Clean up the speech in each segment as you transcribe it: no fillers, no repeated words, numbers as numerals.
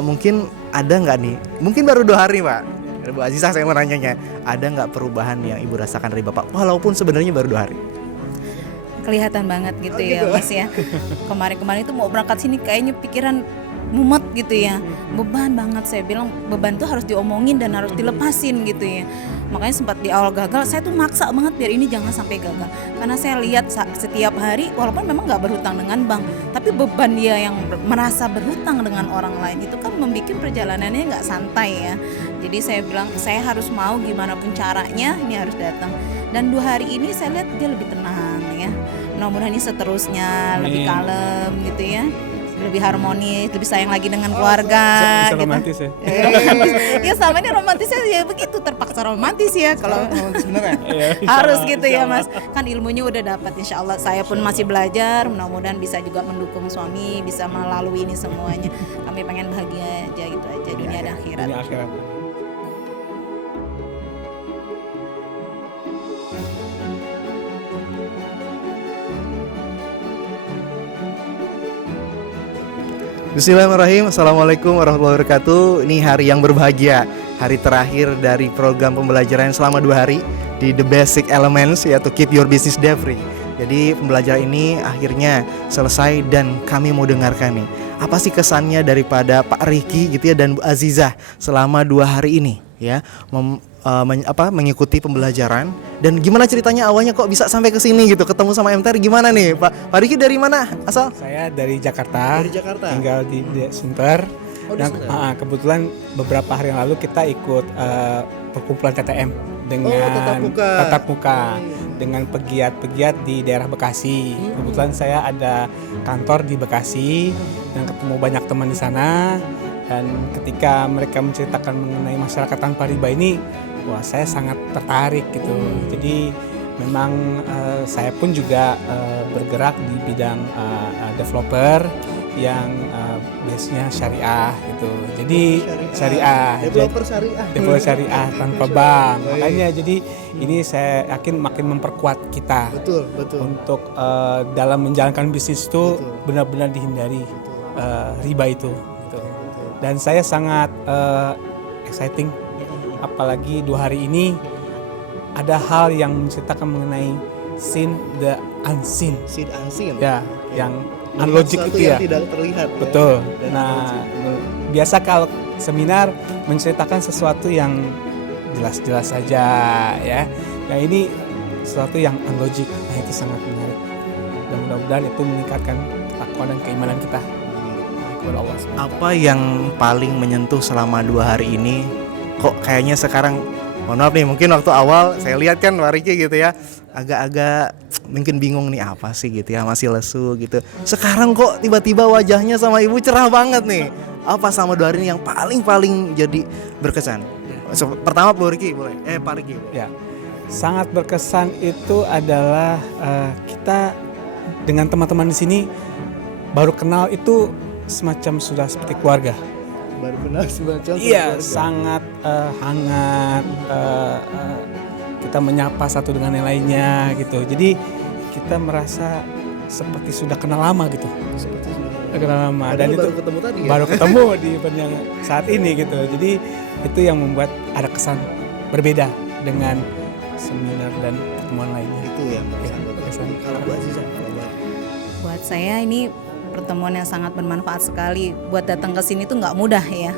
Mungkin ada nggak nih? Mungkin baru 2 hari Pak. Bu Azizah saya mau nanyanya, ada nggak perubahan yang Ibu rasakan dari Bapak? Walaupun sebenarnya baru 2 hari. Kelihatan banget gitu Oh, ya gitu. Mas ya. Kemarin-kemarin itu mau berangkat sini kayaknya pikiran mumet gitu ya. Beban banget, saya bilang beban tuh harus diomongin dan harus dilepasin gitu ya. Makanya sempat di awal gagal, saya tuh maksa banget biar ini jangan sampai gagal. Karena saya lihat setiap hari walaupun memang nggak berhutang dengan bank, tapi beban dia yang merasa berhutang dengan orang lain itu kan membuat perjalanannya nggak santai ya. Jadi saya bilang saya harus mau gimana pun caranya ini harus datang. Dan 2 hari ini saya lihat dia lebih tenang ya. Mudah-mudahan ini seterusnya lebih kalem gitu ya, lebih harmonis, lebih sayang lagi dengan keluarga. Bisa gitu. romantis ya. Ya sama ini romantisnya ya begitu, terpaksa romantis ya kalau Sebenarnya. harus gitu ya Mas. Kan ilmunya udah dapat insya Allah. Saya pun masih belajar, mudah-mudahan bisa juga mendukung suami, bisa melalui ini semuanya. Kami pengen bahagia aja gitu aja, dunia dan akhirat. Dunia akhirat. Bismillahirrahmanirrahim. Assalamualaikum warahmatullahi wabarakatuh. Ini hari yang berbahagia, hari terakhir dari program pembelajaran selama 2 hari di The Basic Elements, yaitu Keep Your Business Debt Free. Jadi pembelajaran ini akhirnya selesai dan kami mau dengarkan nih, apa sih kesannya daripada Pak Riki gitu ya dan Bu Azizah selama 2 hari ini ya mengikuti pembelajaran, dan gimana ceritanya awalnya kok bisa sampai ke sini gitu, ketemu sama MTR gimana nih Pak Riki, dari mana asal? Saya dari Jakarta. Dari Jakarta. Tinggal di Sunter. Oh, di Dan Sunter. kebetulan beberapa hari yang lalu kita ikut perkumpulan TTM dengan tatap muka dengan pegiat-pegiat di daerah Bekasi. Kebetulan saya ada kantor di Bekasi dan ketemu banyak teman di sana. Dan ketika mereka menceritakan mengenai masyarakat tanpa riba ini, wah saya sangat tertarik gitu. Jadi memang saya pun juga bergerak di bidang developer yang base-nya syariah gitu. Jadi syariah, developer syariah tanpa bank. Makanya jadi ini saya yakin makin memperkuat kita. Betul. Untuk dalam menjalankan bisnis itu benar-benar dihindari riba itu. Gitu. Dan saya sangat exciting, apalagi 2 hari ini ada hal yang menceritakan mengenai seen the unseen. Ya, yang unlogic itu ya. Tidak terlihat. Betul. Dan Nah, biasa kalau seminar menceritakan sesuatu yang jelas-jelas saja ya. Nah, ini sesuatu yang unlogic. Nah, itu sangat menarik. Dan mudah-mudahan itu meningkatkan ketakwaan dan keimanan kita kepada Allah SWT. Apa yang paling menyentuh selama 2 hari ini? Kok kayaknya sekarang, mohon maaf nih, mungkin waktu awal saya lihat kan Pak Riki gitu ya, agak-agak mungkin bingung nih apa sih gitu ya, masih lesu gitu. Sekarang kok tiba-tiba wajahnya sama Ibu cerah banget nih. Apa sama 2 hari ini yang paling jadi berkesan? Pertama Pak Riki boleh. Pak Riki. Ya, sangat berkesan itu adalah kita dengan teman-teman di sini baru kenal itu semacam sudah seperti keluarga. Baru kenal semacam. Iya, sangat hangat. Kita menyapa satu dengan yang lainnya gitu. Jadi kita merasa seperti sudah kenal lama gitu. Kenal lama. Dan itu baru ketemu tadi ya? baru ketemu di event yang saat ini gitu. Jadi itu yang membuat ada kesan berbeda dengan seminar dan pertemuan lainnya. Itu yang berkesan. Berkesan. Kalau Bu Azizah, Buat saya ini pertemuan yang sangat bermanfaat sekali. Buat datang ke sini tuh nggak mudah ya.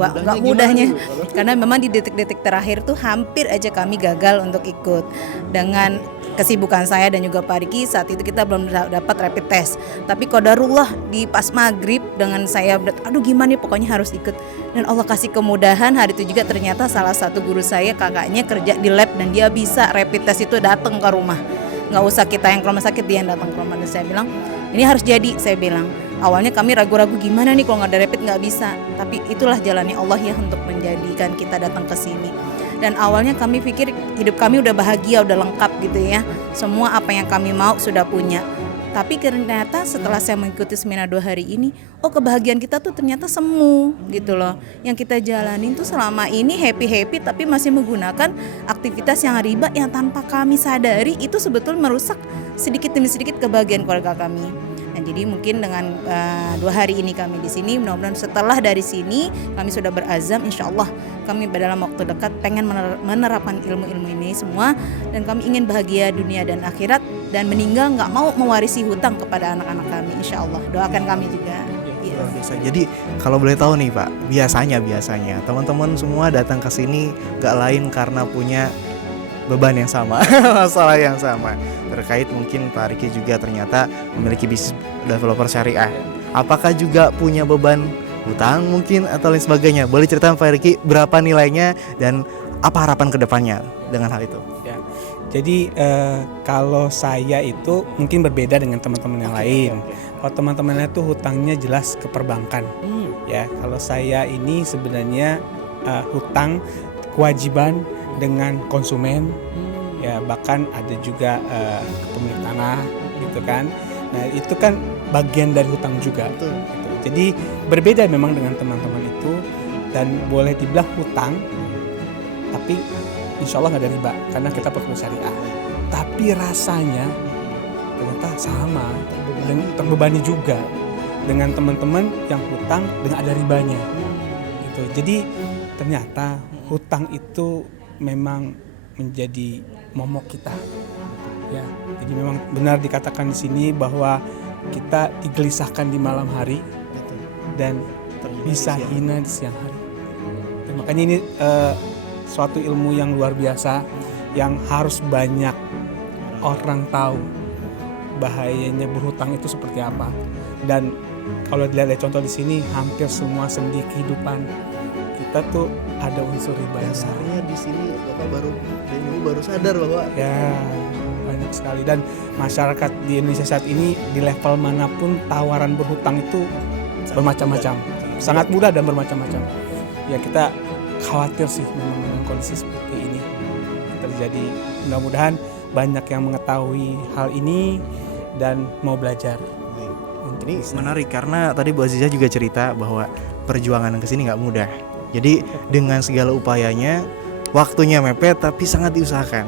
Nggak mudahnya, karena memang di detik-detik terakhir tuh hampir aja kami gagal untuk ikut. Dengan kesibukan saya dan juga Pak Riki, saat itu kita belum dapat rapid test. Tapi qadarullah di pas maghrib dengan saya, aduh gimana nih, pokoknya harus ikut. Dan Allah kasih kemudahan, hari itu juga ternyata salah satu guru saya kakaknya kerja di lab dan dia bisa rapid test itu datang ke rumah. Nggak usah kita yang ke rumah sakit, dia yang datang ke rumah. Dan saya bilang ini harus jadi, saya bilang. Awalnya kami ragu-ragu gimana nih kalau nggak ada rapid nggak bisa. Tapi itulah jalannya Allah ya untuk menjadikan kita datang ke sini. Dan awalnya kami pikir hidup kami udah bahagia, udah lengkap gitu ya. Semua apa yang kami mau sudah punya. Tapi ternyata setelah saya mengikuti seminar 2 hari ini, oh kebahagiaan kita tuh ternyata semu gitu loh. Yang kita jalanin tuh selama ini happy-happy tapi masih menggunakan aktivitas yang riba yang tanpa kami sadari itu sebetulnya merusak sedikit demi sedikit kebahagiaan keluarga kami. Nah, Jadi mungkin dengan 2 hari ini kami di sini, mudah-mudahan setelah dari sini kami sudah berazam, insya Allah kami dalam waktu dekat pengen menerapkan ilmu-ilmu ini semua, dan kami ingin bahagia dunia dan akhirat, dan meninggal nggak mau mewarisi hutang kepada anak-anak kami, insya Allah. Doakan kami juga. Luar biasa. Jadi kalau boleh tahu nih Pak, biasanya teman-teman semua datang ke sini gak lain karena punya beban yang sama, masalah yang sama. Terkait mungkin Pak Riki juga ternyata memiliki bisnis developer syariah. Apakah juga punya beban hutang mungkin atau lain sebagainya? Boleh cerita Pak Riki berapa nilainya dan apa harapan kedepannya dengan hal itu? Ya. Jadi kalau saya itu mungkin berbeda dengan teman-teman yang lain. Kalau teman-teman itu hutangnya jelas ke perbankan. Ya, kalau saya ini sebenarnya hutang kewajiban dengan konsumen. Ya, bahkan ada juga pemilik tanah gitu kan. Nah, itu kan bagian dari hutang juga. Gitu. Jadi berbeda memang dengan teman-teman itu, dan boleh dibilang hutang, tapi insya Allah nggak ada riba karena kita pekerja syariah. Tapi rasanya ternyata sama, dan terbebani juga dengan teman-teman yang hutang dengan ada ribanya. Gitu. Jadi ternyata hutang itu memang menjadi momok kita. Ya, jadi memang benar dikatakan di sini bahwa kita digelisahkan di malam hari dan bisa hina di siang hari. Dan makanya ini suatu ilmu yang luar biasa yang harus banyak orang tahu bahayanya berhutang itu seperti apa. Dan kalau dilihat dari contoh di sini, hampir semua sendi kehidupan kita tuh ada unsur riba. Dasarnya di sini Bapak baru sadar bahwa ya banyak sekali, dan masyarakat di Indonesia saat ini di level manapun tawaran berhutang itu bermacam-macam, sangat mudah dan bermacam-macam. Ya, kita khawatir sih memang dengan kondisi seperti ini terjadi. Mudah-mudahan banyak yang mengetahui hal ini dan mau belajar. Ini menarik karena tadi Bu Aziza juga cerita bahwa perjuangan ke sini nggak mudah. Jadi dengan segala upayanya, waktunya mepet tapi sangat diusahakan.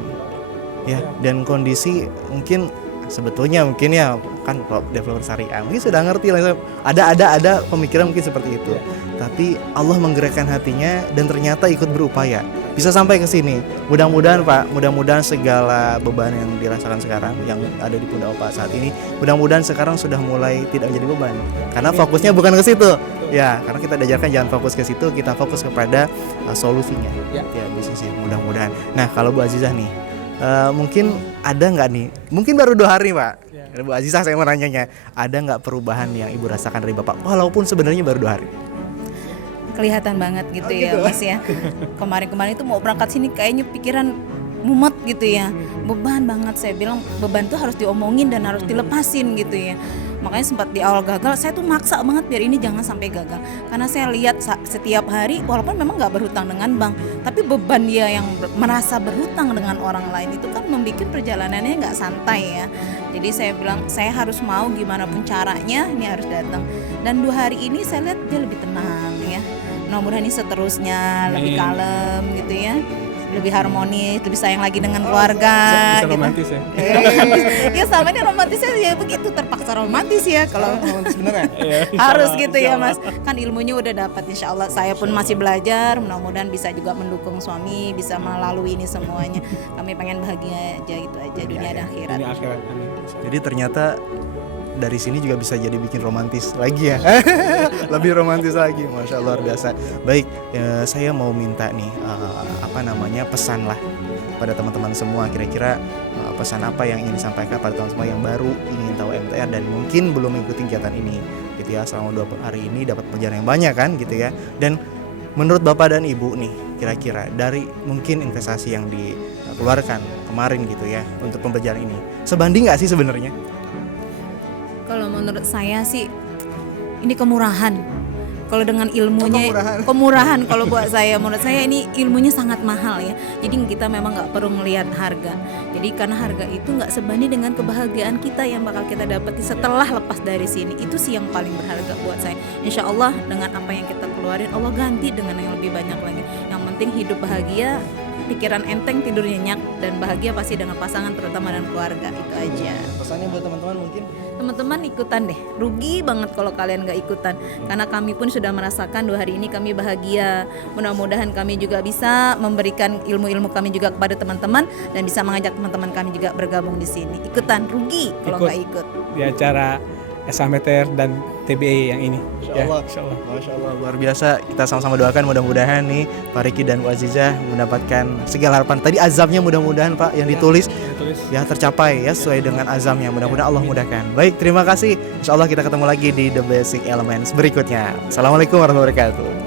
Ya, dan kondisi mungkin sebetulnya ya kan developer syariah mungkin sudah ngerti lah, ada pemikiran mungkin seperti itu. Tapi Allah menggerakkan hatinya dan ternyata ikut berupaya bisa sampai ke sini. Mudah-mudahan Pak, mudah-mudahan segala beban yang dirasakan sekarang yang ada di pundak Pak saat ini, mudah-mudahan sekarang sudah mulai tidak menjadi beban. Karena fokusnya bukan ke situ. Ya, karena kita diajarkan jangan fokus ke situ, kita fokus kepada solusinya. Ya, bisnis mudah-mudahan. Nah, kalau Bu Azizah nih, mungkin ada nggak nih? Mungkin baru 2 hari Pak. Bu Azizah saya mau nanyanya, ada nggak perubahan yang Ibu rasakan dari Bapak? Walaupun sebenarnya baru 2 hari. Kelihatan banget gitu ya Mas ya. Kemarin-kemarin itu mau berangkat sini kayaknya pikiran mumet gitu ya. Beban banget, saya bilang beban tuh harus diomongin dan harus dilepasin gitu ya. Makanya sempat di awal gagal, saya tuh maksa banget biar ini jangan sampai gagal. Karena saya lihat setiap hari walaupun memang gak berhutang dengan bank, tapi beban dia yang merasa berhutang dengan orang lain itu kan membuat perjalanannya gak santai ya. Jadi saya bilang saya harus mau gimana pun caranya ini harus datang. Dan 2 hari ini saya lihat dia lebih tenang ya. Mudah-mudahan ini seterusnya lebih kalem gitu ya, lebih harmonis, lebih sayang lagi dengan keluarga. Bisa romantis gitu. Ya sama ini romantisnya ya begitu, terpaksa romantis ya kalau romantis beneran. Harus gitu ya Mas. Kan ilmunya udah dapat, insya Allah. Saya pun masih belajar, mudah-mudahan bisa juga mendukung suami, bisa melalui ini semuanya. Kami pengen bahagia aja gitu aja dunia dan akhirat. Jadi ternyata dari sini juga bisa jadi bikin romantis lagi ya. Lebih romantis lagi, Masya Allah, luar biasa. Baik, saya mau minta nih pesan lah pada teman-teman semua. Kira-kira pesan apa yang ingin disampaikan pada teman-teman semua yang baru ingin tahu MTR dan mungkin belum mengikuti kegiatan ini gitu ya. Selama 2 hari ini dapat pelajaran yang banyak kan gitu ya. Dan menurut Bapak dan Ibu nih, kira-kira dari mungkin investasi yang dikeluarkan kemarin gitu ya untuk pembelajaran ini, sebanding nggak sih sebenarnya? Kalau menurut saya sih ini kemurahan. Kalau dengan ilmunya kemurahan kalau buat saya, menurut saya ini ilmunya sangat mahal ya. Jadi kita memang nggak perlu melihat harga. Jadi karena harga itu nggak sebanding dengan kebahagiaan kita yang bakal kita dapati setelah lepas dari sini. Itu sih yang paling berharga buat saya. Insya Allah dengan apa yang kita keluarin Allah ganti dengan yang lebih banyak lagi. Yang penting hidup bahagia, pikiran enteng, tidur nyenyak, dan bahagia pasti dengan pasangan terutama dan keluarga. Itu aja. Pesannya buat teman-teman mungkin? Teman-teman ikutan deh, rugi banget kalau kalian gak ikutan, karena kami pun sudah merasakan 2 hari ini kami bahagia. Mudah-mudahan kami juga bisa memberikan ilmu-ilmu kami juga kepada teman-teman dan bisa mengajak teman-teman kami juga bergabung di sini. Ikutan, rugi kalau nggak ikut. Di acara SHMTR dan TBE yang ini. Insya Allah. Masya Allah, luar biasa. Kita sama-sama doakan mudah-mudahan nih Pak Riki dan Bu Azizah mendapatkan segala harapan. Tadi azamnya mudah-mudahan Pak yang ditulis ya tercapai ya sesuai dengan azamnya. Mudah-mudahan Allah mudahkan. Baik, terima kasih. Insya Allah kita ketemu lagi di The Basic Elements berikutnya. Assalamualaikum warahmatullahi wabarakatuh.